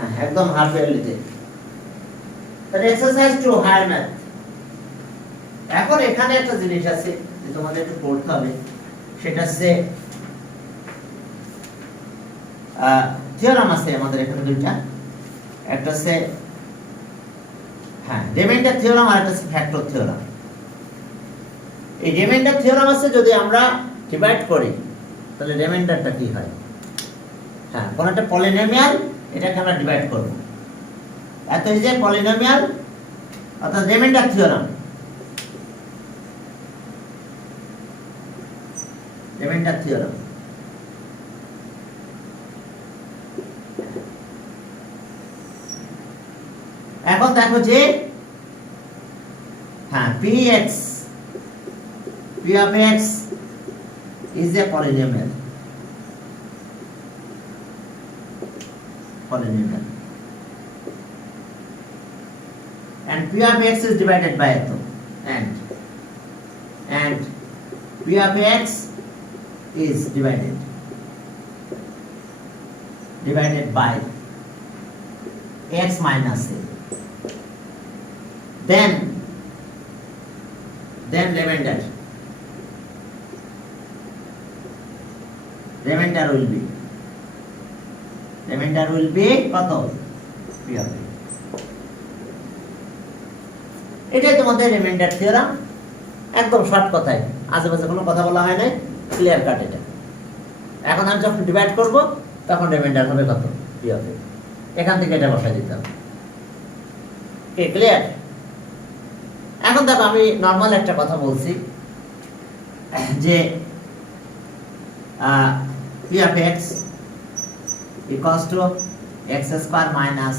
হ্যাঁ একদম হাফ ইয়ারলিতে। তাহলে এক্সারসাইজ টু হায়ার ম্যাথ। এখন এখানে একটা জিনিস আছে যে তোমাদের একটু পড়তে হবে, সেটা হচ্ছে থিওরাম আছে আমাদের এখানে দুইটা, একটা হচ্ছে হ্যাঁ রিমাইন্ডার থিওরাম আর একটা হচ্ছে ফ্যাক্টর থিওরাম। এই রিমাইন্ডার থিওরাম আছে যদি আমরা ডিভাইড করি তাহলে রিমাইন্ডারটা কি হয়, হ্যাঁ কোন একটা পলিনোমিয়াল এটাকে আমরা ডিভাইড করব, এত এই যে পলিনোমিয়াল অর্থাৎ রিমাইন্ডার থিওরাম, রিমাইন্ডার থিওরাম। এখন দেখো যে হ্যাঁ px p of x is a polynomial, polynomial and p of x is divided by eto, and p of x is divided by x minus a. Then remainder will be কত p of a। এটাই তোমাদের reminder theorem, একদম short কথায়, আশেপাশে কোনো কথা বলা হয় না, ক্লিয়ার কাট এটা। এখন আমি যখন ডিভাইড করব তখন রিমাইন্ডার হবে কত p of a, এখান থেকে এটা বসাই দিতে হবে। Okay clear. এখন দেখো আমি নরমাল একটা কথা বলছি যে p of x equals to x square minus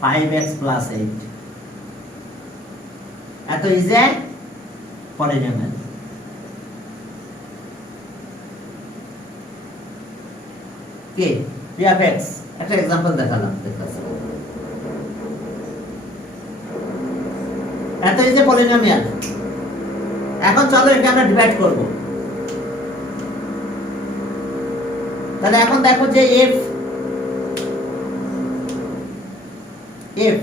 5x plus 8, এত is a polynomial। কি p of x একটা एग्जांपल দেখালাম, দেখাচ্ছি এত is a polynomial। এখন চলো এটা আমরা ডিভাইড করব। তাহলে এখন দেখো যে if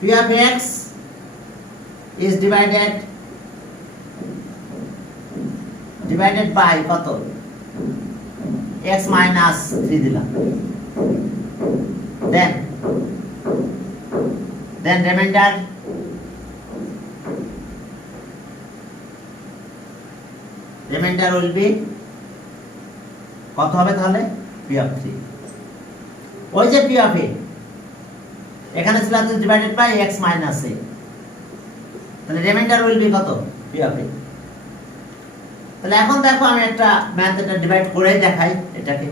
p of x is divided by কত x minus 3 দিলাম, then remainder will be কত হবে তাহলে p of 3। ওই যে p of a এখানে ছিল divided by x minus a, তাহলে remainder will be কত p of a। তাহলে এখন দেখো আমি একটা ম্যাথ এটা ডিভাইড করে দেখাই এটাকে।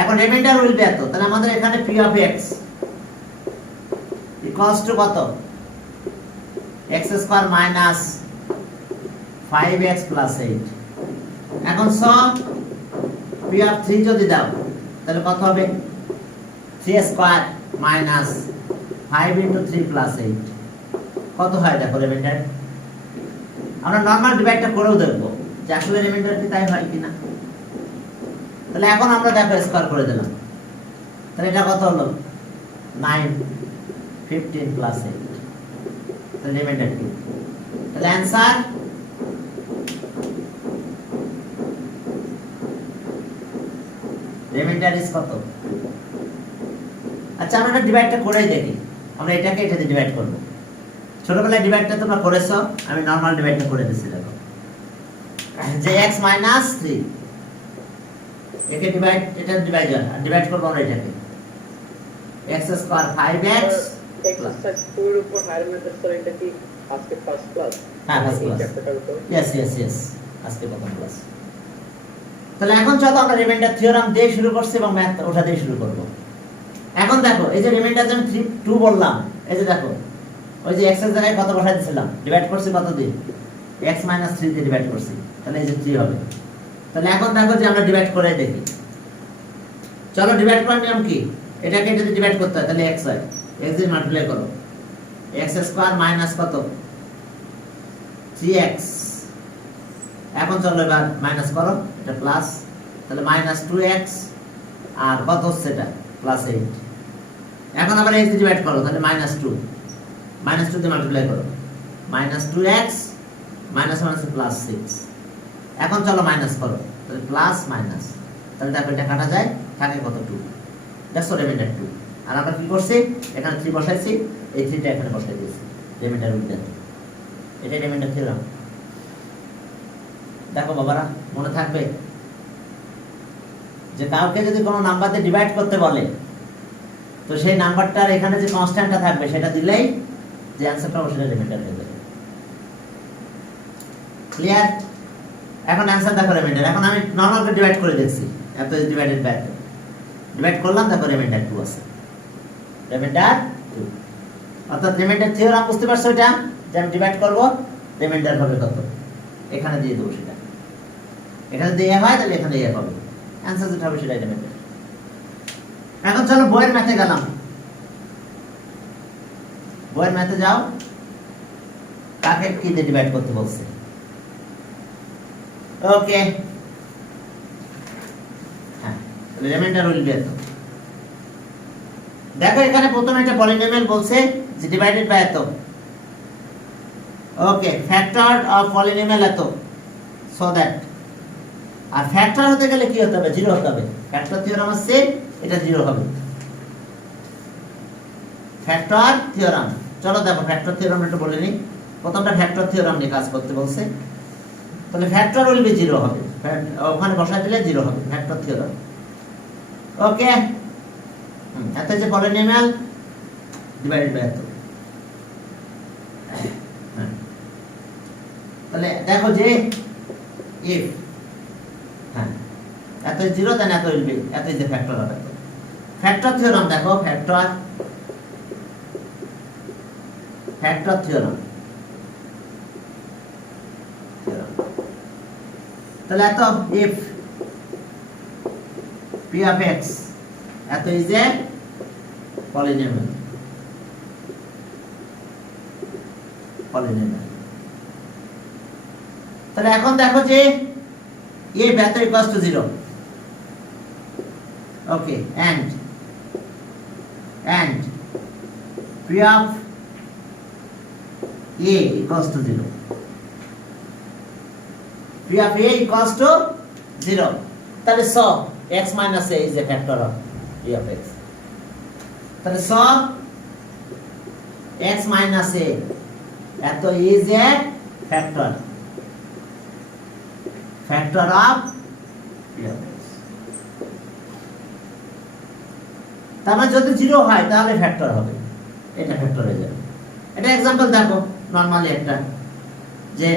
এখন remainder will be এত, তাহলে আমাদের এখানে p of x equals to কত x square minus 5x plus 8। এখন সব p of 3 যদি দাও তাহলে কত হবে 3 স্কয়ার minus 5 into 3 plus 8, কত হয় দেখো রিমাইন্ডার। আমরা নরমাল ডিভাইডটা করেও দেখব যে আসলে রিমাইন্ডার কি তাই হয় কিনা। তাহলে এখন আমরা দেখো স্কয়ার করে দিলাম, তাহলে এটা কত হলো 9 15 plus 8, তাহলে রিমাইন্ডার কি, তাহলে आंसर রিমাইন্ডার ইজ কত। আচ্ছা আমরা এটা ডিভাইডটা করেই দেখি, আমরা এটাকে এটাতে ডিভাইড করব। ছোটবেলায় ডিভাইডটা তোমরা করেছো, আমি নরমাল ডিভাইডটা করে দিছি দেখো যে x minus 3 একে এটা ডিভাইড করব আমরা এটাকে x স্কয়ার 5x এক্সারসাইজ 4 উপর হায়ার মেথড স্যার এটা কি আজকে ফার্স্ট ক্লাস? হ্যাঁ ফার্স্ট ক্লাস, यस আজকে প্রথম ক্লাস। তাহলে এখন চলো আমরা রিমাইন্ডার থিওরাম দিয়ে শুরু করছি এবং ম্যাথ ওটা দিয়ে শুরু করব। এখন দেখো এই যে রিমাইন্ডার যখন 2 বললাম, এই যে দেখো ওই যে x এর জায়গায় কত বসাই দিয়েছিলাম, ডিভাইড করছি কত দিয়ে x - 3 দিয়ে ডিভাইড করছি, তাহলে এই যে 3 হবে। তাহলে এখন দেখো যে আমরা ডিভাইড করে দেখি, চলো ডিভাইড করার নিয়ম কি, এটাকে এটা দিয়ে ডিভাইড করতে হয়, তাহলে x হয়, x দিয়ে মাল্টিপ্লাই করো, x স্কয়ার মাইনাস কত 3x। এখন চলো এবার মাইনাস করো, এটা প্লাস, তাহলে মাইনাস 2x আর কত হচ্ছে এটা প্লাস 8। এখন আবার x ডিভাইড করো, তাহলে মাইনাস 2 দিয়ে মাল্টিপ্লাই করো, minus 2x minus minus plus 6। এখন চলো মাইনাস করো, তাহলে প্লাস মাইনাস, তাহলে দেখো এটা কাটা যায়, থাকে কত 2, দ্যাটস রিমাইন্ডার 2। আর আমরা কি করছি, এখানে 3 বসাইছি, এই 3টা এখানে বসাই দিয়েছি, রিমাইন্ডার উঠে এটা রিমাইন্ডার থিওরাম। দেখো বাবারা মনে থাকবে যে কাউকে যদি কোনো নাম্বার দিয়ে ডিভাইড করতে বলে, তো সেই নাম্বারটার এখানে যে কনস্ট্যান্টটা থাকবে সেটা দিলেই যে অ্যানসারটা হবে সেটা রিমাইন্ডার হয়ে যাবে। ক্লিয়ার? এখন অ্যানসার দেখো রিমাইন্ডার। এখন আমি নরমালকে ডিভাইড করে দেখছি, এত ইজ ডিভাইডেড বাই এত, ডিভাইড করলাম, দেখো রিমাইন্ডার 2 আছে, রিমাইন্ডার 2। অর্থাৎ রিমাইন্ডার থিওরাম বুঝতে পারছো, এটা যে আমি ডিভাইড করব রিমাইন্ডার হবে কত, এখানে দিয়ে দেবো সেটা, এখানে দিয়ে হয় তাহলে এখানে দিয়ে হবে, অ্যানসার যেটা হবে সেটাই রিমাইন্ডার। এখন চলো বইয়ের ম্যাথে গেলাম, বইয়ের ম্যাথে যাও, কাকে কি দিয়ে ডিভাইড করতে বলছে। ওকে, হ্যাঁ রিমাইন্ডার উইল বি এত। দেখো এখানে প্রথমে একটা পলিনোমিয়াল বলছে যে ডিভাইডেড বাই এত। ওকে, ফ্যাক্টর অফ পলিনোমিয়াল এত, সো দ্যাট, আর ফ্যাক্টর হতে গেলে কি হতে হবে, 0 হতে হবে। ফ্যাক্টর থিওরাম আছে, এটা 0 হবে, ফ্যাক্টর থিওরাম। চলো দেখো ফ্যাক্টর থিওরাম একটু বলে নিই। প্রথমটা ফ্যাক্টর থিওরাম নিয়ে কাজ করতে বলছে, তাহলে ফ্যাক্টর উইল বি 0 হবে, ওখানে বসাই দিলে 0 হবে, ফ্যাক্টর থিওরাম। ওকে, এত যে পলিনোমিয়াল ডিভাইডেড বাই এত। তাহলে দেখো যে ইফ এত 0 দেন এত উইল বি, এত ইজ দ্য ফ্যাক্টর অফ এত। ফ্যাক্টর থিওরাম দেখো, ফ্যাক্টর থিওরাম, তাহলে এত ইফ p of x এত ইজ এ পলিনোমিয়াল, তাহলে এখন দেখো যে a এত equals to 0। Okay, and p of a equals to 0, p of a equals to 0, তাহলে so x minus a is a factor of p of x, তাহলে so x minus a এত is a factor of p of x। তার মানে যদি 0 হয় তাহলে factor হবে, এটা ফ্যাক্টর হয়ে যাবে। এটা एग्जांपल দেখো নরমালি একটা, যে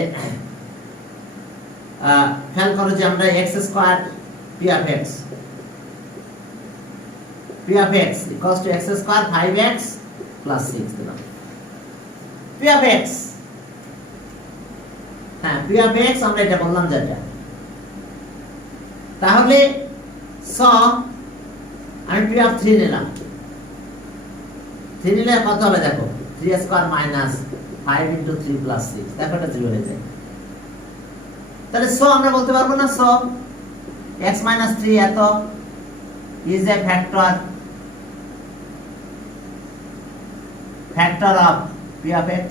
খেয়াল করো যে আমরা x square p of x equals to x square 5x plus 6 দিলাম। p of x, হ্যাঁ p of x আমরা এটা বললাম যেটা, তাহলে so আমি p of 3 নিলাম, 3 নিলে কত হবে দেখো, 3 স্কয়ার মাইনাস 5 into 3 plus 6, দেখো এটা 0 হয়ে যায়। তাহলে সো আমরা বলতে পারবো না সো x minus 3 এত is a factor of p of x,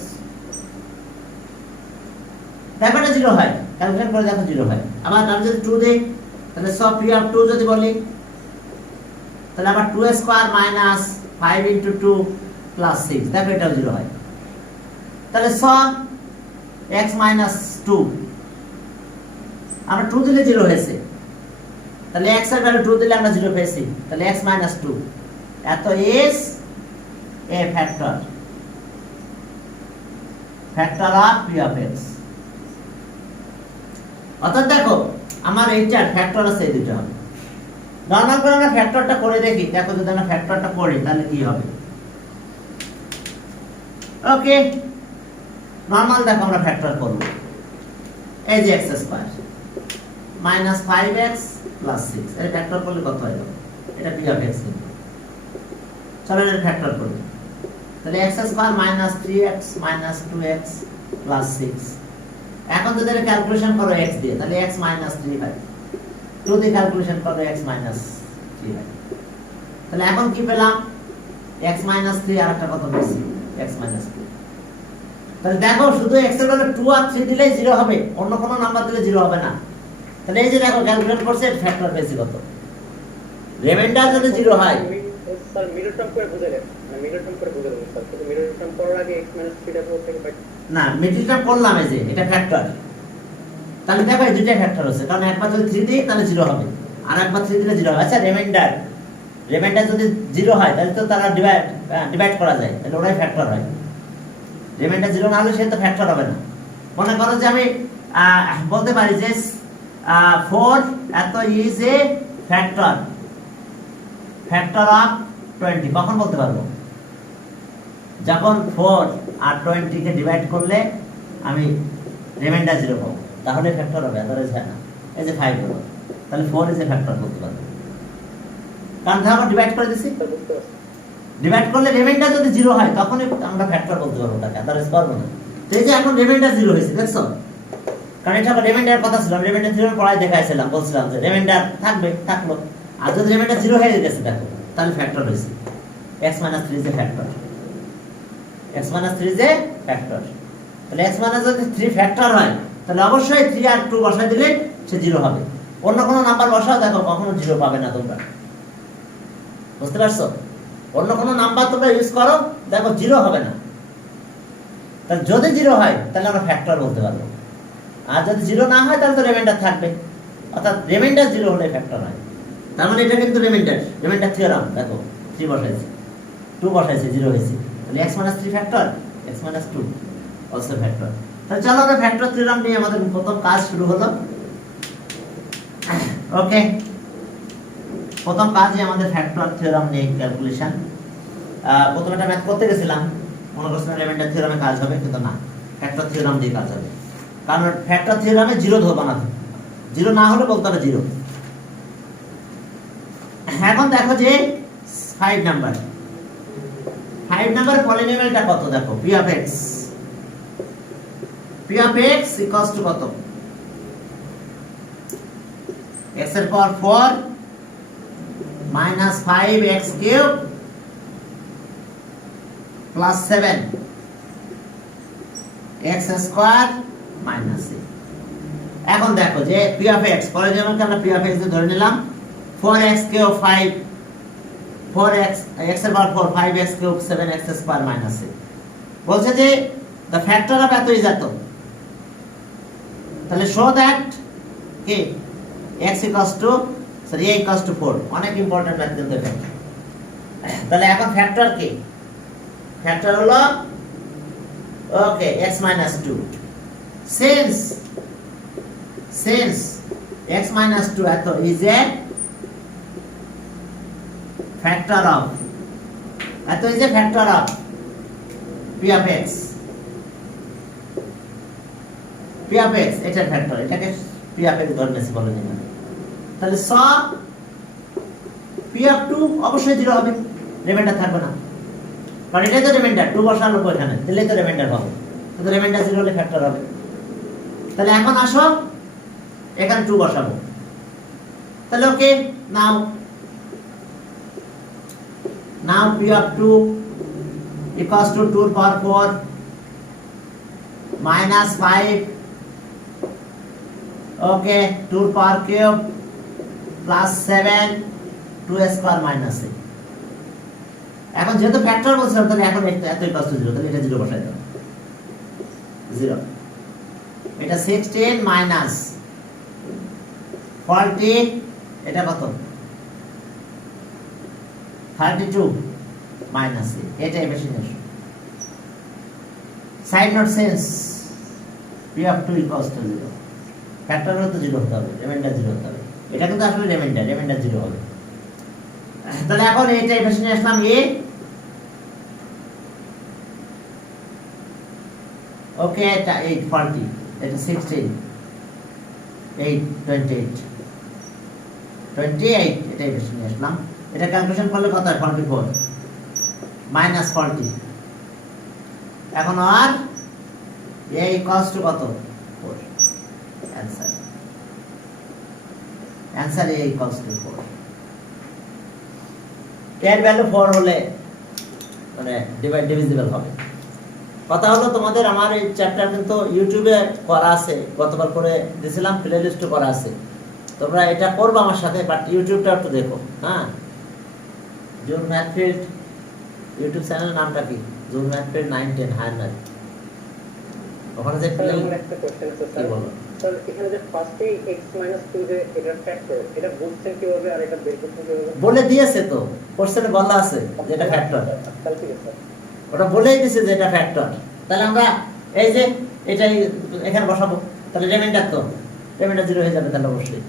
দেখো এটা 0 হয়, ক্যালকুলেট করে দেখো 0 হয়। আবার আমি যদি 2 দেই, তাহলে সো p of 2 যদি বলি, তাহলে আবার 2 স্কয়ার মাইনাস 5 into 2 plus 6, দেখো এটাও 0 হয়। তাহলে সো x minus 2, আমরা 2 দিলে 0 হয়েছে, তাহলে x এর ভ্যালু 2 দিলে আমরা 0 পেয়েছি, তাহলে x minus 2 এত is a factor of p of x। অর্থাৎ দেখো আমার এইটার ফ্যাক্টর আছে, এই দুটো হবে। নরমাল করে আমরা ফ্যাক্টরটা করে দেখি, দেখো যদি আমরা ফ্যাক্টরটা করি তাহলে কি হবে। ওকে, নরমাল দেখো আমরা ফ্যাক্টর করব, এই যে x square minus 5x plus 6, এর ফ্যাক্টর করলে কত হয়, এটা p of x। চলো এর ফ্যাক্টর করি, তাহলে x square minus 3x minus 2x plus 6। এখন যদি এর ক্যালকুলেশন করো x দিয়ে, তাহলে x মাইনাস 3 হয়, 2 দিয়ে ক্যালকুলেশন করলে x মাইনাস 3 হয়। তাহলে এখন কি পেলাম? x মাইনাস 3 আর একটা কত বেশি x মাইনাস 2। তাহলে দেখো শুধু x এর বদলে 2 আর 3 দিলেই 0 হবে, অন্য কোনো নাম্বার দিলে 0 হবে না। তাহলে এই যে দেখো ক্যালকুলেট করছে ফ্যাক্টর বেশি কত, রিমাইন্ডার যদি 0 হয় স্যার মিডল টার্ম করে বুঝালেন না, মিডল টার্ম করে বুঝালেন স্যার, কিন্তু মিডল টার্ম করার আগে x - 3 টা কোথা থেকে পাই? না, মিডলটা করলাম এই যে এটা ফ্যাক্টর। তাহলে দেখো এই দুইটা ফ্যাক্টর আছে, কারণ একবার যদি 3 দিই তাহলে 0 হবে, আর একবার 3 দিলে 0 হবে। আচ্ছা রিমাইন্ডার যদি 0 হয় তাহলে তো তারা ডিভাইড করা যায়, তাহলে ওরাই ফ্যাক্টর হয়। রিমাইন্ডার 0 না হলে সে তো ফ্যাক্টর হবে না। মনে করো যে আমি বলতে পারি যে 4 এত ইজ এ ফ্যাক্টর অফ 20। কখন বলতে পারবো? যখন 4 আর 20 কে ডিভাইড করলে আমি রিমাইন্ডার 0 পাবো, তাহলে ফ্যাক্টর হবে, আদারওয়াইজ হয় না। এই যে 5 হলো, তাহলে 4 ইজ এ ফ্যাক্টর বলতে পারবো, কারণ আমরা ডিভাইড করে দিছি। স্যার বুঝতে পারছি। ডিভাইড করলে রিমাইন্ডার যদি 0 হয় তখনই আমরা ফ্যাক্টর বলতে পারবো তাকে, আদারওয়াইজ পারবো না। তো এই যে এখন রিমাইন্ডার 0 হয়েছে, দেখছো? কারণ এটা আবার রিমাইন্ডার কথা ছিল, রিমাইন্ডার 0 পড়ায় দেখাইছিলাম, বলছিলাম যে রিমাইন্ডার থাকলো, আর যদি রিমাইন্ডার 0 হয়ে গেছে দেখো তাহলে ফ্যাক্টর হয়েছে। x - 3 is a factor, x - 3 is a factor. তাহলে x - যদি 3 ফ্যাক্টর হয় তাহলে অবশ্যই 3 আর 2 বসাই দিলে সে 0 হবে। অন্য কোনো নাম্বার বসাও দেখো কখনো 0 পাবে না তোমরা, বুঝতে পারছো? অন্য কোনো নাম্বার তোমরা ইউজ করো দেখো 0 হবে না। তাহলে যদি 0 হয় তাহলে আমরা ফ্যাক্টর বলতে পারবো, আর যদি 0 না হয় তাহলে তো রিমাইন্ডার থাকবে, অর্থাৎ রিমাইন্ডার 0 হলে ফ্যাক্টর হয়। তার মানে এটা কিন্তু রিমাইন্ডার থিওরাম। দেখো 3 বসাইছি, 2 বসাইছি, 0 হয়েছে, তাহলে x - 3 factor, x - 2 also factor. তাহলে চলো আমরা ফ্যাক্টর থিওরাম নিয়ে আমাদের প্রথম কাজ শুরু হলো। ওকে, প্রথম কাজই আমাদের ফ্যাক্টর থিওরাম নিয়ে ক্যালকুলেশন। প্রথমে একটা ম্যাথ করতে গেছিলাম, মনে করছিলাম রিমাইন্ডার থিওরামে কাজ হবে, কিন্তু না, ফ্যাক্টর থিওরাম দিয়ে কাজ হবে। কারণ ফ্যাক্টর থিওরামে 0 ধরবা না, 0 না হলে বলতে হবে 0। এখন দেখো যে 5 নাম্বার পলিনোমিয়ালটা কত দেখো, p of x equals to কত? x এর পাওয়ার 4 minus 5x cube plus 7 x square minus 6। এখন দেখো যে p of x পলিনোমিয়ালকে আমরা p of x এ ধরে নিলাম, 4x cube 5 4x x এর পাওয়ার 4 5x cube 7x square minus 6 বলছে যে the factor of এত is এত। তাহলে show that কি x equals to a equals to 4, অনেক ইম্পর্টেন্ট ম্যাথ কিন্তু এটা। তাহলে এখন ফ্যাক্টর কি? ফ্যাক্টর হলো ওকে x - 2, since x - 2 এত is a factor of p of x এটার ফ্যাক্টর, এটাকে p of x ধরে নিয়েছি বলে নিলাম। তাহলে সব p of 2 অবশ্যই 0 হবে, রিমাইন্ডার থাকবে না, কারণ এটাই তো রিমাইন্ডার, 2 বসানো লোক এখানে দিলেই তো রিমাইন্ডার হবে, তো রিমাইন্ডার 0 হলে ফ্যাক্টর হবে। তাহলে এখন আসো এখানে 2 বসাবো, তাহলে ওকে নাও p of 2 equals to 2 power 4 minus 5 okay 2 power cube plus 7 2 square minus 6। এখন যেহেতু ফ্যাক্টর বলছিলাম তাহলে এখন এত ইকুয়াল টু 0, তাহলে এটা 0 বসাই দাও, 0। এটা 16 minus 40, এটা কত 32 minus 6, এটা বেশি না। Side note sense p of 2 equals to 0, factor হলে তো 0 হতে হবে, রিমাইন্ডার 0 হতে হবে, এটা কিন্তু আসলে রিমাইন্ডার 0 হবে। তাহলে এখন এটা বেশি নিয়ে আসলাম a, ওকে এটা 8 40, এটা 16 8 28 এটাই বেশি নিয়ে আসলাম। এটা ক্যালকুলেশন করলে কত হয় 44 minus 40। এখন আর a equals to কত 4, answer. Answer a equals to 4। এর ভ্যালু 4 হলে মানে ডিভিজিবল হবে। কথা হলো তোমাদের আমার এই চ্যাপ্টার কিন্তু ইউটিউবে করা আছে, গতবার করে দিয়েছিলাম, প্লে লিস্টে করা আছে, তোমরা এটা করবে আমার সাথে, বাট ইউটিউবটা একটু দেখো। হ্যাঁ, জুন ম্যাথফিল্ড ইউটিউব চ্যানেলের নামটা কি? June Mathfield 9 10 higher night. ওখানে যে স্যার আমার একটা কোশ্চেন আছে কি স্যার। বলো? স্যার এখানে যে ফার্স্টে x - 2 যে এটা ফ্যাক্টর, এটা বুঝছেন কিভাবে আর এটা বের করছেন কিভাবে? বলে দিয়েছে তো, কোশ্চেনে বলা আছে যে এটা ফ্যাক্টর, তাহলে ঠিক আছে স্যার। ওটা বলেই দিয়েছে যে এটা ফ্যাক্টর। তাহলে আমরা এই যে এটাই এখানে বসাবো, তাহলে রিমাইন্ডার তো রিমাইন্ডার 0 হয়ে যাবে। তাহলে অবশ্যই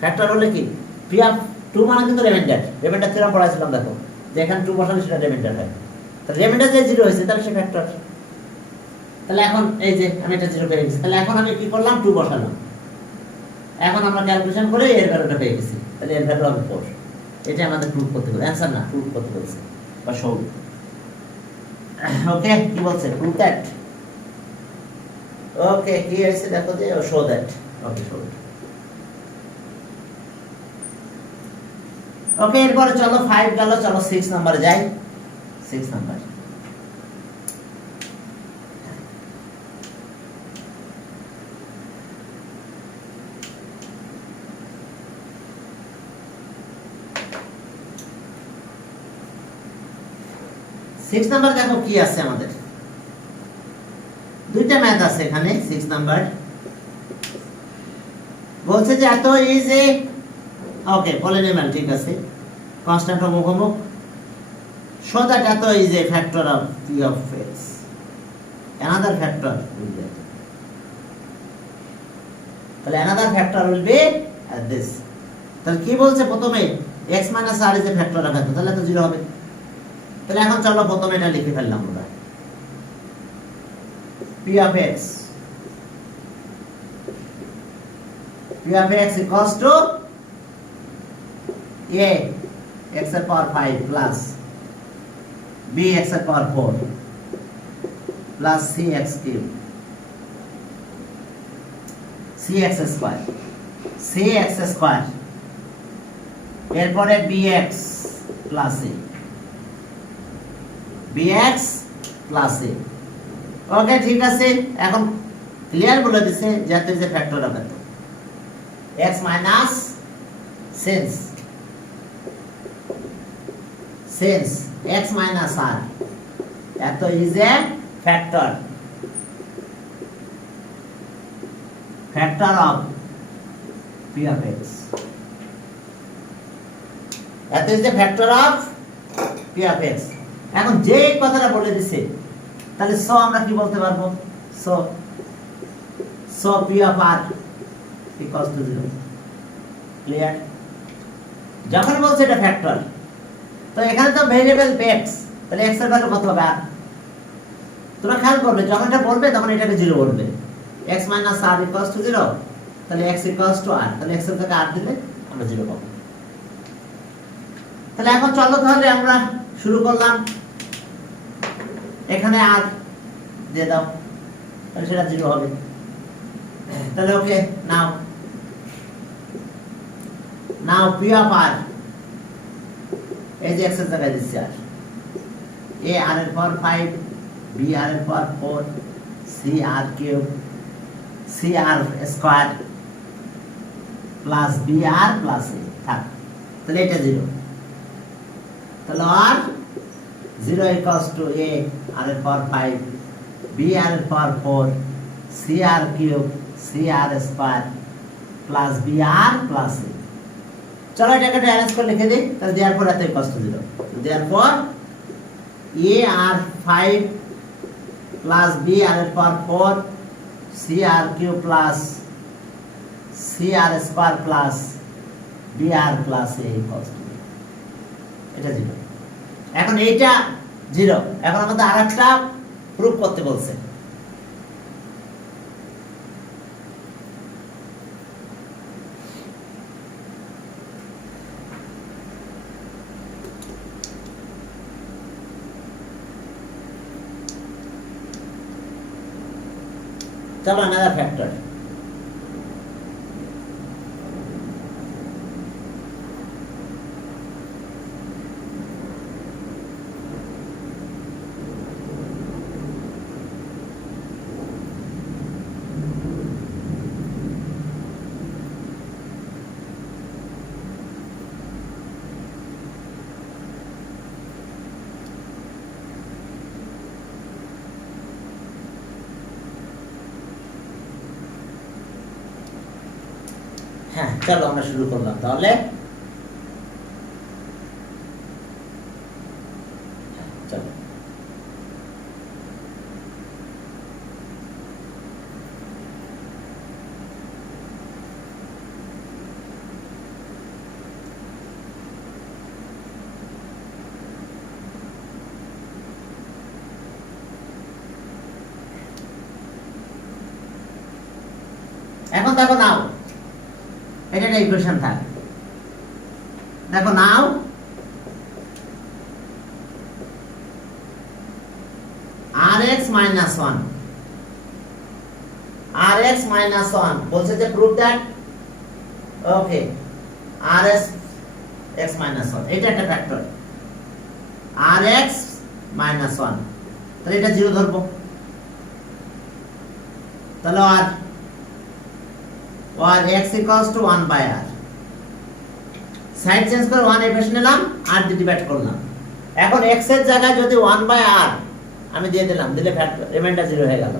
ফ্যাক্টর হলে কি পি অফ 2 মানে কিন্তু রিমাইন্ডার থিওরাম পড়াইছিলাম, দেখো যে এখানে 2 বসালে সেটা রিমাইন্ডার হয়। তাহলে রিমাইন্ডার যে 0 হয়েছে তাহলে সে ফ্যাক্টর। তাহলে এখন এই যে আমি এটা 0 পেয়ে গেছি, তাহলে এখন আমি কি করলাম? 2 বসালাম। এখন আমরা ক্যালকুলেশন করে এর ভ্যালুটা পেয়ে গেছি, তাহলে এর ভ্যালু হবে 4। এটা আমাদের প্রুফ করতে হবে, অ্যানসার না, প্রুফ করতে বলছে বা শো। ওকে, কি বলছে? Proof that. ওকে, কি হয়েছে দেখো যে show that. Okay, show. Okay, এরপরে চলো 5 গেল, চলো 6 নাম্বারে যাই। 6 নাম্বার, দেখো কি আছে আমাদের। দুইটা ম্যাথ আছে এখানে। 6 নাম্বার বলছে যে এত ইজ এ, ওকে পলিনোমিয়াল, ঠিক আছে, কনস্ট্যান্ট মুখোমুখ, সো দ্যাট এত is a factor of p of x, another factor will be, তাহলে another factor will be this. তাহলে কি বলছে? প্রথমে x - r is a factor of এত, তাহলে তো 0 হবে। তাহলে এখন চলো প্রথমে এটা লিখে ফেললাম আমরা, p of x, equals to a x এর পাওয়ার 5 প্লাস b x এর পাওয়ার 4 plus c x cube c x square, এরপরে bx plus a, bx plus a। ওকে, ঠিক আছে, এখন ক্লিয়ার বলে দিছে যেহেতু যে ফ্যাক্টর অফ এত x minus since x minus r এত is a factor of p of x, এত is a factor of p of x। এখন যে কথাটা বলে দিছে, তাহলে সো আমরা কি বলতে পারবো? So p of r equals to 0। Clear? যখন বলছে এটা ফ্যাক্টর, তো এখানে তো ভেরিয়েবল x, তাহলে x এর ভ্যালু কত হবে? আর তোমরা খেয়াল করবে যখন এটা বলবে তখন এটাকে 0 বলবে। x - r equals to 0, তাহলে x equals to r, তাহলে x এর থেকে r দিলে আমরা 0 পাবো। তাহলে এখন চলো তাহলে আমরা শুরু করলাম, এখানে r দিয়ে দাও, তাহলে সেটা 0 হবে। তাহলে ওকে, নাও p of r, এই যে x এর জায়গায় দিচ্ছি আর a r এর পাওয়ার 5, b r এর পাওয়ার 4, c r cube, c r square plus b r plus a থাক, তাহলে এটা 0। তাহলে r 0 equals to a r এর পাওয়ার 5, b r এর পাওয়ার 4, c r cube, c r square plus b r plus a। চলো এটাকে arrange করে লিখে দিই, তাহলে দেওয়ার পর এত ইকুয়ালস টু 0, দেওয়ার পর a r 5 plus b r এর পাওয়ার 4, c r cube plus c r square plus b r plus a equals to, এটা 0। এখন এইটা 0, এখন আমাদের আরেকটা প্রুফ করতে বলছে। চলো another factor, চলো আমরা শুরু করলাম তাহলে। চলো এখন দেখো নাও, এটা একটা ইকুয়েশন থাক। দেখো নাও rx minus 1 rx minus 1 বলছে যে prove that okay rs x minus 1 এটা একটা ফ্যাক্টর rx minus 1, তাহলে এটা 0 ধরবো। তাহলে আর x equals to 1 by r, side change করে 1 এর পাশে নিলাম, r দিয়ে ডিভাইড করলাম। এখন x এর জায়গায় যদি 1 by r আমি দিয়ে দিলাম, দিলে ফ্যাক্টর রিমাইন্ডার 0 হয়ে গেল।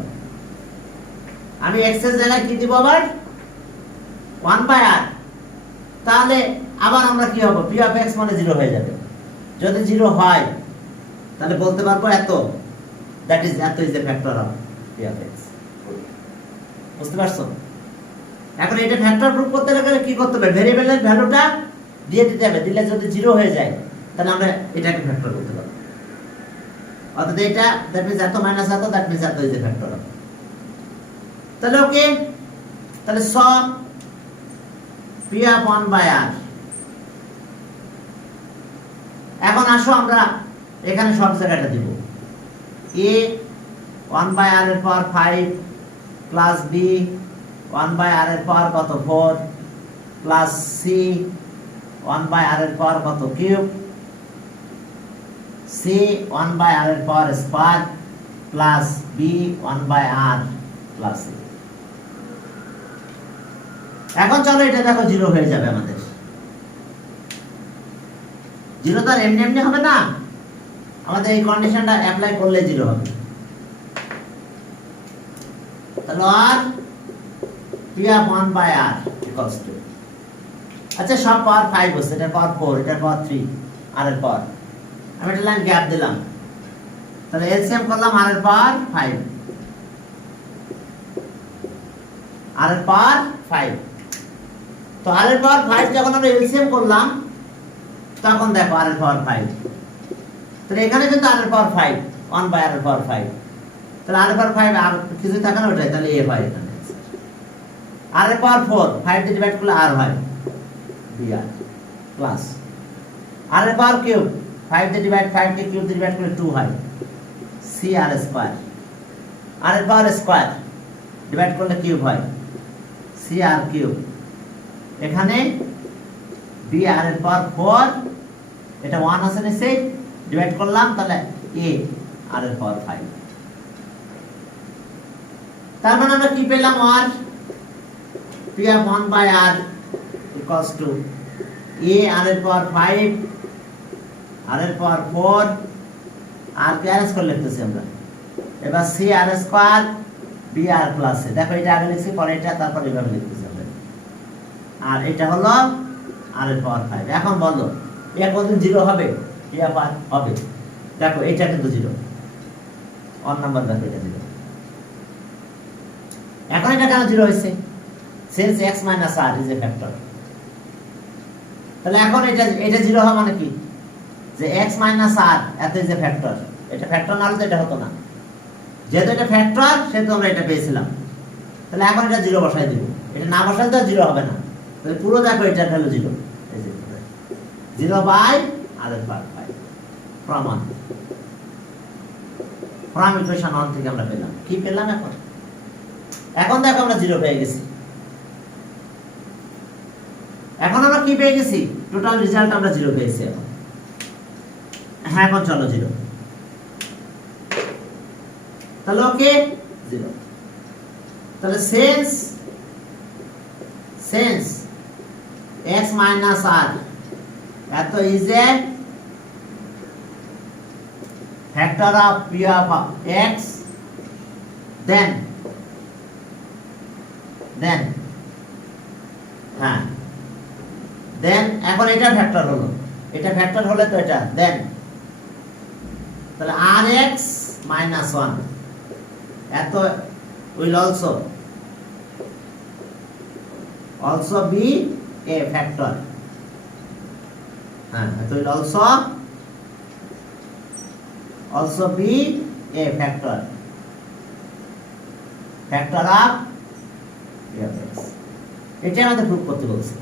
আমি x এর জায়গায় কি দিব আবার 1 by r, তাহলে আবার আমরা কি হবে p of x মানে 0 হয়ে যাবে। যদি 0 হয় তাহলে বলতে পারবো এত, দ্যাট ইজ এত is the factor of p of x। বুঝতে পারছো? এখন এটা ফ্যাক্টর প্রুফ করতে গেলে কি করতে হবে, ভেরিয়েবলের ভ্যালুটা দিয়ে দিতে হবে, দিলে যদি 0 হয়ে যায় তাহলে আমরা এটাকে ফ্যাক্টর করতে পারবো। অর্থাৎ এটা দ্যাট মিন্স এত মাইনাস এত, দ্যাট মিন্স এত ইজ দ্য ফ্যাক্টর অফ। তাহলে ওকে, তাহলে স p of 1 by r। এখন আসো আমরা এখানে সব জায়গাটা দিব, a 1 by r এর পাওয়ার 5 প্লাস b 1 by r এর পাওয়ার কত 4 প্লাস c 1 by r এর পাওয়ার কত কিউব, c 1 by r এর power square plus b 1 by r plus c। এখন চলো এটা দেখো 0 হয়ে যাবে আমাদের। 0 তো আর এমনি এমনি হবে না, আমাদের এই কন্ডিশনটা অ্যাপ্লাই করলে 0 হবে। তাহলে আর p of 1 by r equals to, আচ্ছা সব পাওয়ার 5 হচ্ছে, এটা পাওয়ার 4, এটা পাওয়ার 3, r এর পাওয়ার, আমি একটা লাইন গ্যাপ দিলাম, তাহলে এলসিএম করলাম r এর পাওয়ার 5, r এর পাওয়ার 5। তো r এর পাওয়ার 5 যখন আমরা এলসিএম করলাম তখন দেখো r এর পাওয়ার 5, তাহলে এখানে কিন্তু r এর পাওয়ার 5 1 by r এর পাওয়ার 5, তাহলে r এর পাওয়ার 5 আর কিছু থাকে না ওটাই, তাহলে a হয় এখানে। r এর পাওয়ার 4 5 দিয়ে ডিভাইড করলে r হয় br প্লাস r এর পাওয়ার কিউব 5 দিয়ে ডিভাইড 5 কে কিউব দিয়ে ডিভাইড করলে 2 হয় cr স্কয়ার, r এর পাওয়ার স্কয়ার ডিভাইড করলে কিউব হয় cr কিউব। এখানে br এর পাওয়ার 4, এটা 1 আছে নিচে ডিভাইড করলাম, তাহলে a r এর পাওয়ার 5। তার মানে আমরা কি পেলাম, r p of 1 by r equals to a r এর পাওয়ার 5 r এর পাওয়ার 4 r কে r স্কয়ার লিখতেছি আমরা, এবার c r square b r plus c। দেখো এটা আগে লিখছি, পরে এটা, তারপর এইভাবে লিখতেছি আমরা, আর এটা হলো r এর পাওয়ার 5। এখন বলো এর কত 0 হবে, p of r হবে। দেখো এটা কিন্তু 0, অন নাম্বার দেখো এটা 0। এখন এটা কেন 0 হয়েছে, since x minus r is a factor। তাহলে এখন এটা 0 হওয়া মানে কি, যে x minus r এত is a factor, এটা ফ্যাক্টর না হলে তো এটা হতো না, যেহেতু এটা ফ্যাক্টর সেহেতু আমরা এটা পেয়েছিলাম। তাহলে এখন এটা 0 বসাই দিব, এটা না বসালে তো 0 হবে না, তাহলে পুরো দেখো এটা হলো 0, এই যে 0 বাই r এর পাওয়ার 5 from ইকুয়েশন 1 থেকে আমরা পেলাম কি পেলাম। এখন দেখো আমরা 0 পেয়ে গেছি। এখন আমরা কি পেয়ে গেছি, টোটাল রেজাল্ট আমরা 0 পেয়েছি। এখন হ্যাঁ, এখন চলো 0, তাহলে ওকে 0। তাহলে সেন্স x minus r এত is a factor of p of x, then হ্যাঁ দেন এখন এটা ফ্যাক্টর হলো, এটা ফ্যাক্টর হলে তো এটা দেন তাহলে rx minus 1 এত will also be a factor, হ্যাঁ it will also be a factor of f(x) এটা আমাদের প্রুফ করতে বলছে।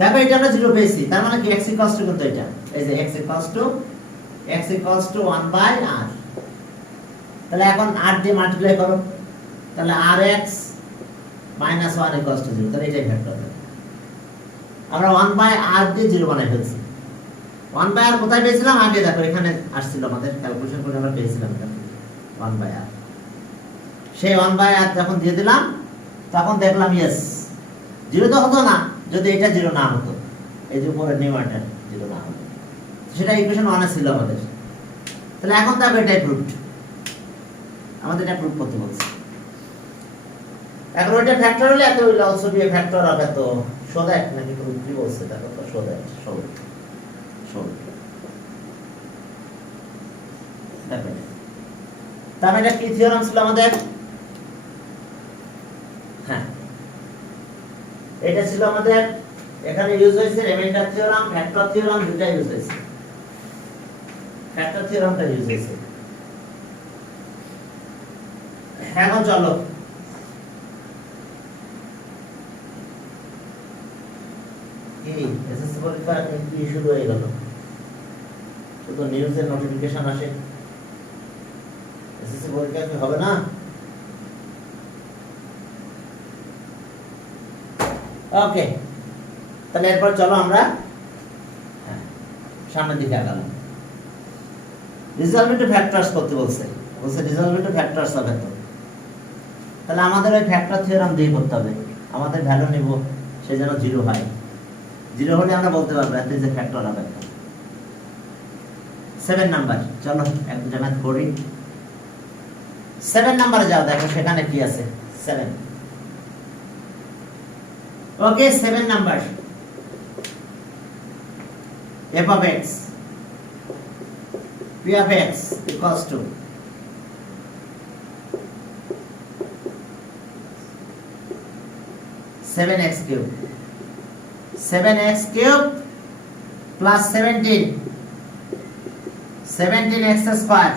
দেখো এটা আমরা 0 পেয়েছি, তার মানে কি x equals to কিন্তু এটা এই যে x equals to 1/r, তাহলে এখন r দিয়ে মাল্টিপ্লাই করো, তাহলে rx minus 1 equals to 0, তাহলে এটাই ফ্যাক্টর হবে। আমরা 1/r দিয়ে 0 বানাই ফেলছি। 1/r কোথায় পেয়েছিলাম আগে, দেখো এখানে আসছিল আমাদের ক্যালকুলেশন করে আমরা পেয়েছিলাম এটা 1/r। সেই 1/r যখন দিয়ে দিলাম তখন দেখলাম ইয়েস 0 তো হতো না যদি এটা 0 না হতো, এই যে উপরে নিউমারেটর 0 না হতো, সেটা ইকুয়েশন 1 এ ছিল আমাদের। তাহলে এখন দেখো এটাই প্রুফড, আমাদের এটা প্রুফ করতে বলছে। এখন ওইটা ফ্যাক্টর হলে এত will also B A factor of এত, শো দ্যাট নাকি কি বলছে দেখো তো, শো দ্যাট দেখো তাহলে এটা কি থিওরাম ছিল আমাদের, হ্যাঁ এটা ছিল আমাদের, এখানে ইউজ হয়েছে রিমাইন্ডার থিওরাম, ফ্যাক্টর থিওরাম, দুটো ইউজ হয়েছে। ফ্যাক্টর থিওরামটা ইউজ হয়েছে। এখন চলো এই এসএসসি পরীক্ষা কি শুরু হয়ে গেল, শুধু নিউজের নোটিফিকেশন আসে, এসএসসি পরীক্ষা কি হবে না? ওকে, তাহলে এরপর চলো আমরা সামনের দিকে আগালাম। রিজলভ টু ফ্যাক্টরস করতে বলছে রিজলভ টু ফ্যাক্টরস হবে তো, তাহলে আমাদের ওই ফ্যাক্টর থিওরাম দিয়ে করতে হবে। আমাদের ভ্যালু নিব সে যেন 0 হয়, 0 হলে আমরা বলতে পারবো এত যে ফ্যাক্টর হবে। 7 নাম্বার, চলো এক দুটা ম্যাথ করি। 7 নাম্বারে যাও, দেখো সেখানে কি আছে। 7 ওকে, 7 number f of x p of x equals to seven x cube plus 17x square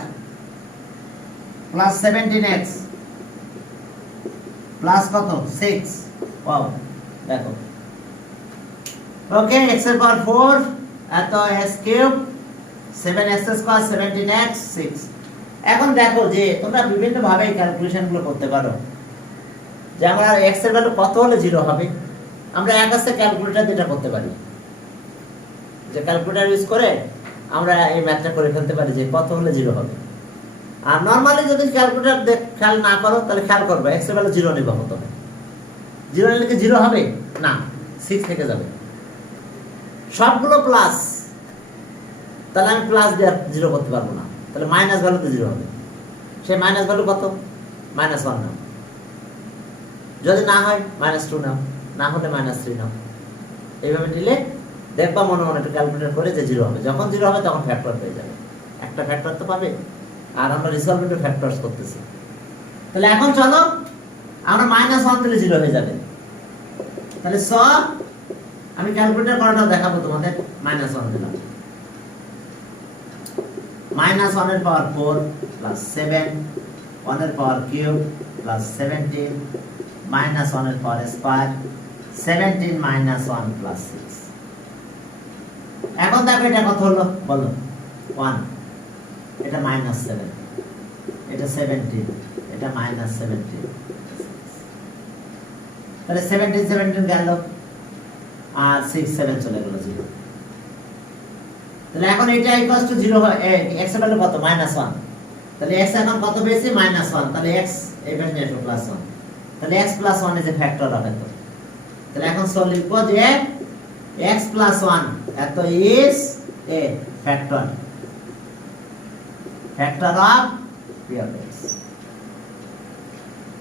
plus 17x plus কত 6, ওয়াও দেখো। ওকে, x এর পাওয়ার 4 এত x cube 7x square 17x 6। এখন দেখো যে তোমরা বিভিন্ন ভাবে ক্যালকুলেশন গুলো করতে পারো, যে আমরা x এর ভ্যালু কত হলে 0 হবে। আমরা এক আছে ক্যালকুলেটর দিয়ে এটা করতে পারি, যে ক্যালকুলেটর ইউজ করে আমরা এই ম্যাথটা করে ফেলতে পারি যে কত হলে 0 হবে। আর নরমালি যদি ক্যালকুলেটর খেয়াল না করো তাহলে খেয়াল করবে x এর ভ্যালু 0 নিবা, কত হবে 0 নিলে কি 0 হবে না, 6 থেকে যাবে সবগুলো প্লাস, তাহলে আমি প্লাস দিয়ে 0 করতে পারবো না, তাহলে মাইনাস ভ্যালুতে 0 হবে। সেই মাইনাস ভ্যালু কত, -1 নাও, যদি না হয় -2 নাও, না হলে -3 নাও। এইভাবে নিলে দেখবা মনে মনে একটু ক্যালকুলেটর করে যে 0 হবে। যখন 0 হবে তখন ফ্যাক্টর পেয়ে যাবে, একটা ফ্যাক্টর তো পাবে। আর আমরা রিজলভ টু ফ্যাক্টরস করতেছি, তাহলে এখন চলো আমরা -1 দিলে 0 হয়ে যাবে। তাহলে আমি ক্যালকুলেটর করাটাও দেখাবো তোমাদের। -1 দিলাম, -1 এর পাওয়ার 4 প্লাস 7, 1 এর পাওয়ার কিউব প্লাস 17, -1 এর পাওয়ার স্কয়ার 17 -1 প্লাস 6। এখন দেখো এটা কত হলো বলো, 1, এটা -7, এটা 17, এটা -17, তাহলে 17 গেল আর 6 7 চলে গেল 0। তাহলে এখন এটা ইকুয়ালস টু 0 হয়, x এর ভ্যালু কত -1, তাহলে x এখন কত পেয়েছি -1, তাহলে x এই পাশে নিয়ে আসবো +1, তাহলে x + 1 is a factor of এত। তাহলে এখন সল লিখবো যে x + 1 এত is a factor of p of x।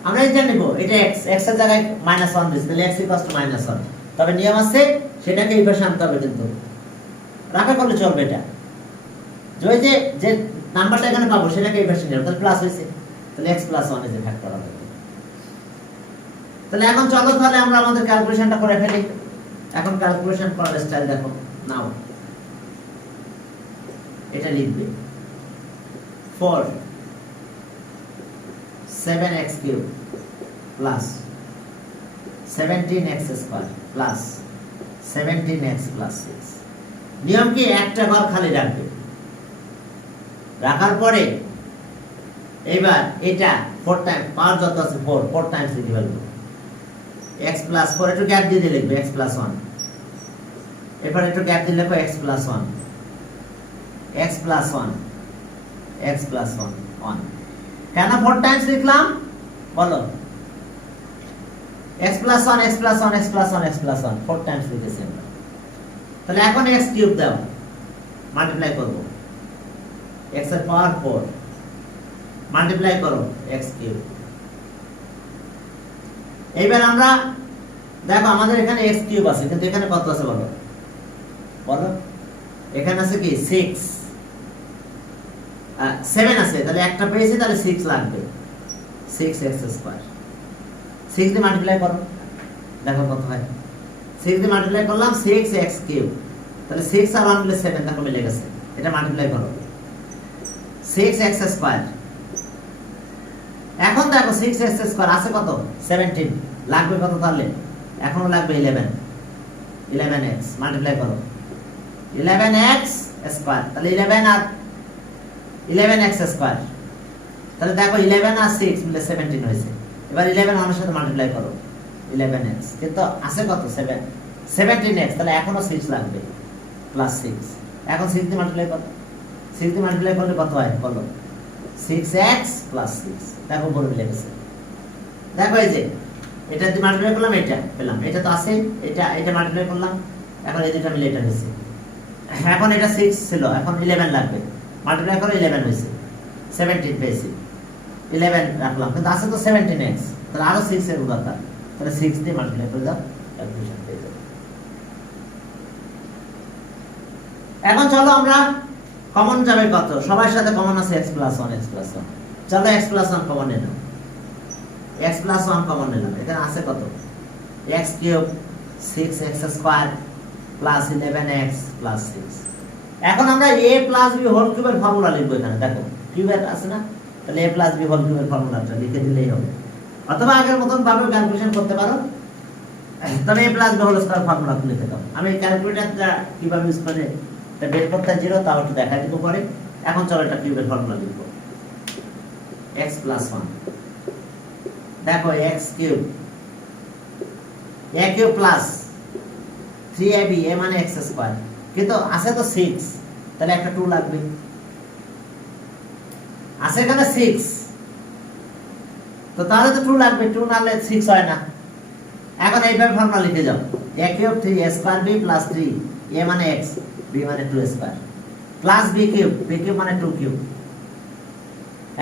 আমরা এটা নিব, এটা x এর জায়গায় -1 দিছি, তাহলে x = -1, তবে নিয়ম আছে সেটাকে এই পাশে আনতে হবে, কিন্তু রাখা করলে চলবে। এটা ওই যে যে নাম্বারটা এখানে পাবো সেটাকে এই পাশে নিয়ে তাহলে প্লাস হয়েছে, তাহলে x প্লাস 1 এ যে ফ্যাক্টর হবে। তাহলে এখন চলো তাহলে আমরা আমাদের ক্যালকুলেশনটা করে ফেলি। এখন ক্যালকুলেশন করার স্টাইল দেখো নাও, এটা লিখবে 4 7x cube plus 17x square plus 17x plus 6। নিয়ম কি, একটা ঘর খালি রাখবে, রাখার পরে এবার এটা 4 টাইম পাওয়ার যত আছে 4 টাইমস লিখে ফেলবো। x প্লাস 4 একটু গ্যাপ দিয়ে লিখবে x প্লাস 1, এরপর একটু গ্যাপ দিয়ে লিখো x plus 1, x plus 1, x plus 1 1। কেন 4 টাইমস লিখলাম বলো? x plus 1 x plus 1 x plus 1 x plus 1 4 Times লিখেছি আমরা। তাহলে এখন x কিউব দাও, মাল্টিপ্লাই করব, x এর পাওয়ার 4 মাল্টিপ্লাই করো x কিউব। এইবার আমরা দেখো আমাদের এখানে x কিউব আছে, কিন্তু এখানে কত আছে বলো? বলো, এখানে আছে কি 6 7 আছে, তাহলে একটা পেয়েছি, তাহলে 6 লাগবে, 6x স্কয়ার। 6 দিয়ে মাল্টিপ্লাই করো, দেখো কত হয়। 6 দিয়ে মাল্টিপ্লাই করলাম 6x কিউব, তাহলে 6 আর 1 মিলে 7, দেখো মিলে গেছে। এটা মাল্টিপ্লাই করো 6x স্কয়ার। এখন দেখো 6x স্কয়ার আছে কত? 17, লাগবে কত তাহলে? এখনো লাগবে 11x, মাল্টিপ্লাই করো 11x স্কয়ার, তাহলে 11 আর 11x স্কয়ার, তাহলে দেখো 11 আর 6 মিলে 17 হয়েছে। এবার 11 এর সাথে মাল্টিপ্লাই করো 11x, কিন্তু আছে কত? 17x, তাহলে এখনো 6 লাগবে প্লাস 6। এখন 6 দিয়ে মাল্টিপ্লাই করো, 6 দিয়ে মাল্টিপ্লাই করলে কত হয় বলো? 6x প্লাস 6, দেখো বড় মিলে গেছে। দেখো এই যে এটা দিয়ে মাল্টিপ্লাই করলাম, এটা পেলাম, এটা তো আছে, এটা মাল্টিপ্লাই করলাম, এখন এই দুটো মিলে এটা হয়েছে। এখন এটা 6 ছিল, এখন 11 লাগবে, মাল্টিপ্লাই করো 11 হয়েছে, 17 পেয়েছি, 11 রাখলাম, কিন্তু আছে তো 17x, তাহলে আরো 6 এর দরকার, তাহলে 6 দিয়ে মাল্টিপ্লাই করে দাও, ক্যালকুলেশন পেয়ে যাবে। এখন চলো আমরা কমন যাবে কত? সবার সাথে কমন আছে x প্লাস 1 x প্লাস 1, চলো x প্লাস 1 কমন নিলাম, x প্লাস 1 কমন নিলাম। এখানে আছে কত? x cube 6x square plus 11x plus 6। এখন আমরা a প্লাস b হোল কিউবের ফর্মুলা লিখব। এখানে দেখো কিউবের আছে না, তাহলে a প্লাস b হোল কিউবের ফর্মুলাটা লিখে দিলেই হবে, অথবা আগের মতন ভাবে ক্যালকুলেশন করতে পারো। তবে a plus b whole square formula লিখে দাও। আমি ক্যালকুলেটরটা কিভাবে ইউজ করে এটা বের করতে জিরো, তাও একটু দেখাই দিব পরে। এখন চলো এটা কিউবের ফর্মুলা লিখব, x প্লাস 1, দেখো x cube a cube plus 3ab, a মানে x স্কয়ার, কিন্তু আছে তো 6, তাহলে একটা 2 লাগবে, আছে এখানে 6, তো তাহলে তো 2 লাগবে, 2 না হলে 6 হয় না। এখন এইভাবে ফর্মুলা লিখে যাও, a cube 3a square b plus 3, a মানে x, b মানে 2 square, plus b cube, b cube মানে 2 কিউব।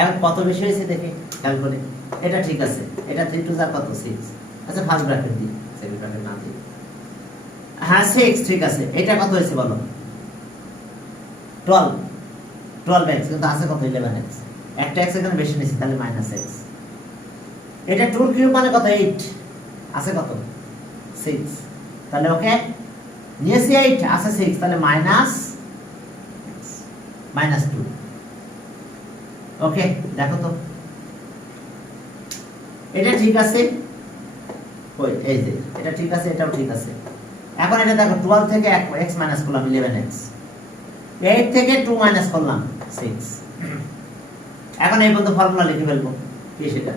এখন কত বেশি হয়েছে দেখি খেয়াল করে, এটা ঠিক আছে, এটা 3 2 যা কত 6, আচ্ছা ফার্স্ট ব্র্যাকেট দিই, সেকেন্ড ব্র্যাকেট না দিই, হ্যাঁ 6 ঠিক আছে। এটা কত হয়েছে বলো? 12x, কিন্তু আছে কত? 11x, একটা x এখানে বেশি নিয়েছি, তাহলে মাইনাস x। এটা 2 কিউব মানে কত? 8, আছে কত? 6, তাহলে ওকে নিয়েছি 8, আছে 6, তাহলে মাইনাস 2। ওকে দেখো তো এটা ঠিক আছে, ওই এই যে এটা ঠিক আছে, এটাও ঠিক আছে। এখন এটা দেখো 12 থেকে x মাইনাস করলাম 11x, 8 থেকে 2 মাইনাস করলাম 6। এখন এই পর্যন্ত ফর্মুলা লিখে ফেলবো, কি সেটা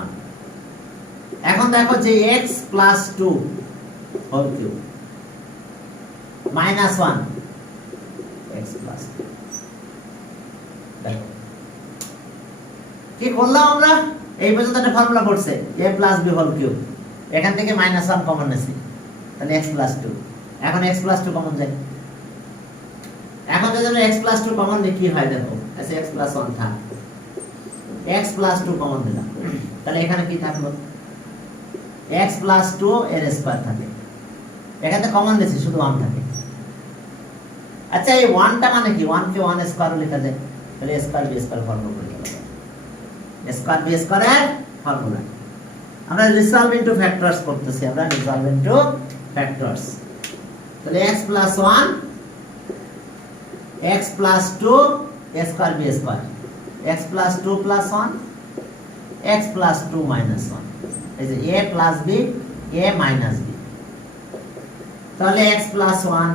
1। এখন দেখো যে x plus 2 whole cube minus 1 x plus 2, দেখো কি করলাম আমরা? এই পর্যন্ত একটা ফর্মুলা পড়ছে a plus b whole cube, এখান থেকে মাইনাস 1 কমন নেছি, তাহলে x প্লাস 2। এখন x প্লাস 2 কমন যায়, এখন যদি আমরা x প্লাস 2 কমন নিই কি হয় দেখো, আচ্ছা x প্লাস 1 থাক, x প্লাস 2 কমন দিলাম, তাহলে এখানে কি থাকলো? এক্স প্লাস টু এর স্কোয়ার থাকে, এখানে কমন দিচ্ছি শুধু ওয়ান থাকে। আচ্ছা এই ওয়ানটা মানে কি, ওয়ানকে ওয়ান স্কোয়ারও লেখা যায়, তাহলে স্কোয়ার বি স্কোয়ার ফর্মুলা লেখা যায়, স্কোয়ার বি স্কোয়ারের ফর্মুলা। আমরা রিসলভ ইনটু ফ্যাক্টরস করতেছি, আমরা রিসলভ ইনটু ফ্যাক্টরস। তাহলে X plus one X plus two square B square, X plus two plus one X plus two minus one, এই যে A plus B A minus B. তাহলে X plus one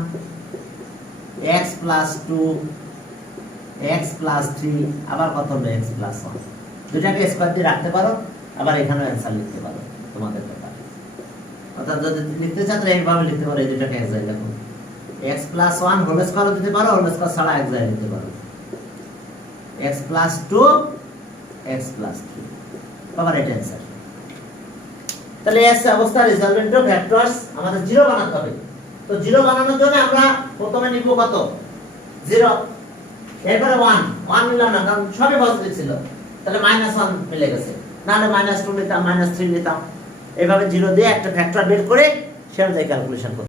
X plus two X plus three, আবার কত হবে X plus one, দুটাকে square দিয়ে রাখতে পারো, আবার এখানেও অ্যান্সার লিখতে পারো তোমাদের ব্যাপার। অর্থাৎ যদি লিখতে চাও তাহলে এইভাবে লিখতে পারো, এই দুটাকে এক জায়গায় দেখো, এক্স প্লাস ওয়ান হোল স্কোয়ারও দিতে পারো, হোল স্কোয়ার ছাড়া এক জায়গায় দিতে পারো, X plus two X plus three, আবার এটা অ্যান্সার। তাহলে এস অবস্থা রিজলভ ইনটু ভেক্টরস আমাদের জিরো বানাতে হবে। তো জিরো বানানোর জন্য আমরা প্রথমে নিব কত, জিরো, এরপরে ওয়ান, ওয়ান নিলাম না কারণ সবই পজিটিভ ছিল, তাহলে মাইনাস ওয়ান মিলে গেছে, নাহলে মাইনাস টু নিতাম মাইনাস থ্রি নিতাম। এইভাবে জিরো দিয়ে একটা ফ্যাক্টর বের করে সেটা দিয়ে ক্যালকুলেশন করতে